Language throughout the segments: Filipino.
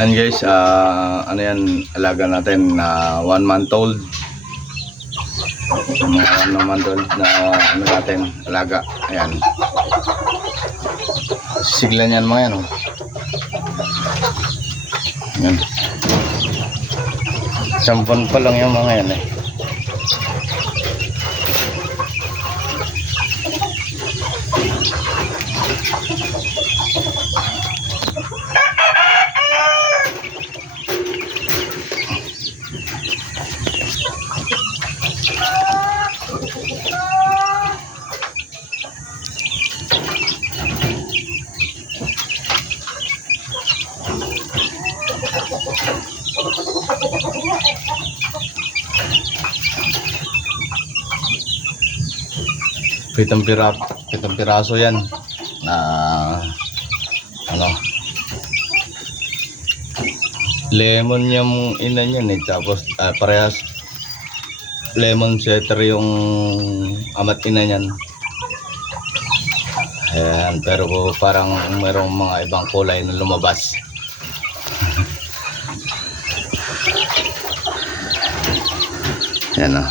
And guys, ano yan, alaga natin na 1 month old. Mga 1 month old na ano natin, alaga. Ayan. Siglan yan mga yan, oh. Ayan. Sampon pa lang yung mga yan, eh. Pitong piraso yan na ano, lemon yung ina niyan, eh. Tapos parehas lemon setter yung amat ina niyan. Ayan, pero parang mayroong mga ibang kulay na lumabas. Yan, oh.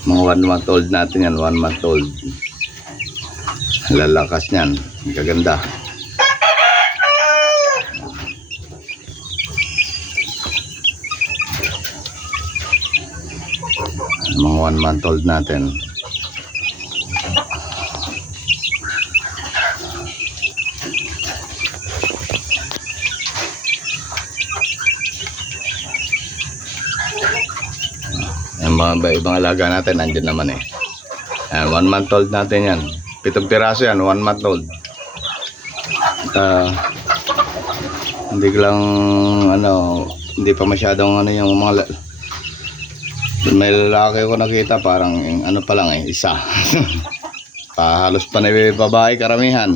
Mga 1 month old natin yan, 1 month old. Lalakas niyan, kaganda. Mga 1 month old natin. Yung mga ibang alaga natin nandiyan naman, eh. Ayan, 1 month old natin yan. 7 piraso yan, 1 month old. Hindi lang ano, hindi pa masyadong ano yung mga may lalaki ko nakita, parang ano pa lang, eh, isa. Halos pa na babae karamihan.